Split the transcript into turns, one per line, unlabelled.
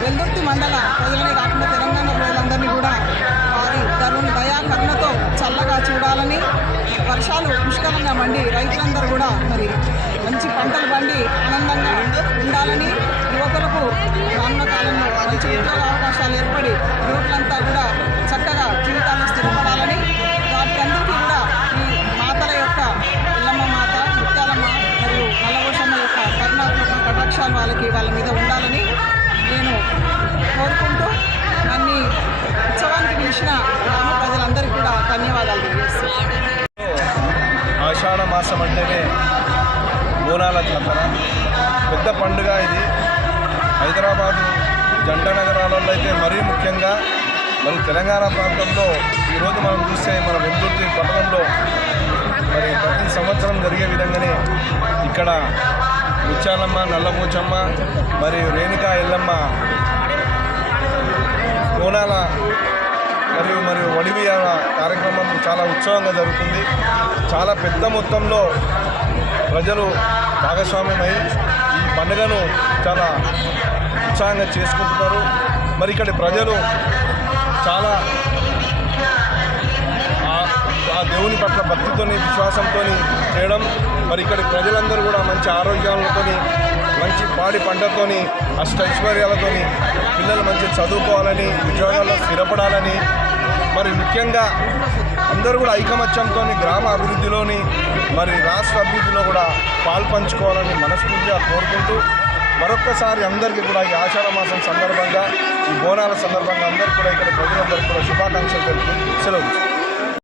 వెల్దుర్తి మండల ప్రజలనే కాకుండా తెలంగాణ ప్రజలందరినీ కూడా వారి తరుణ దయా కరుణతో చల్లగా చూడాలని వర్షాలు పుష్కలంగా మండి రైతులందరూ కూడా మరి మంచి పంటలు పండి ఆనందంగా ఉండాలని యువకులకు రానున్న కాలంలో మంచి ఉద్యోగ అవకాశాలు ఏర్పడి
రాష్ట్రం అంటేనే బోనాల జాతర. పెద్ద పండుగ ఇది. హైదరాబాదు జంట నగరాలలో అయితే మరీ ముఖ్యంగా మరి తెలంగాణ ప్రాంతంలో ఈరోజు మనం చూస్తే మన వెందుర్తి పట్టణంలో మరి ప్రతి సంవత్సరం జరిగే విధంగానే ఇక్కడ ముచ్చాలమ్మ నల్లబూచమ్మ మరియు రేణుకా ఎల్లమ్మ కోనాల మరియు మరియు వడివియాల చాలా ఉత్సవంగా జరుగుతుంది. చాలా పెద్ద మొత్తంలో ప్రజలు భాగస్వామ్యమై ఈ పండుగను చాలా ఉత్సాహంగా చేసుకుంటున్నారు. మరి ఇక్కడి ప్రజలు చాలా ఆ- దేవుని పట్ల భక్తితోని విశ్వాసంతో చేయడం మరి ఇక్కడి ప్రజలందరూ కూడా మంచి ఆరోగ్యాలతో మంచి పాడి పంటతో అష్ట ఐశ్వర్యాలతో పిల్లలు మంచి చదువుకోవాలని ఉద్యోగాల్లో స్థిరపడాలని మరి ముఖ్యంగా అందరూ కూడా ఐకమత్యంతో గ్రామ అభివృద్ధిలోని మరి రాష్ట్ర అభివృద్ధిలో కూడా పాల్పంచుకోవాలని మనస్ఫూర్తిగా కోరుకుంటూ మరొక్కసారి అందరికీ కూడా ఈ ఆషాఢ మాసం సందర్భంగా ఈ బోనాల సందర్భంగా అందరికీ కూడా ఇక్కడ ప్రజలందరికీ కూడా శుభాకాంక్షలు తెలుపుతూ సెలవు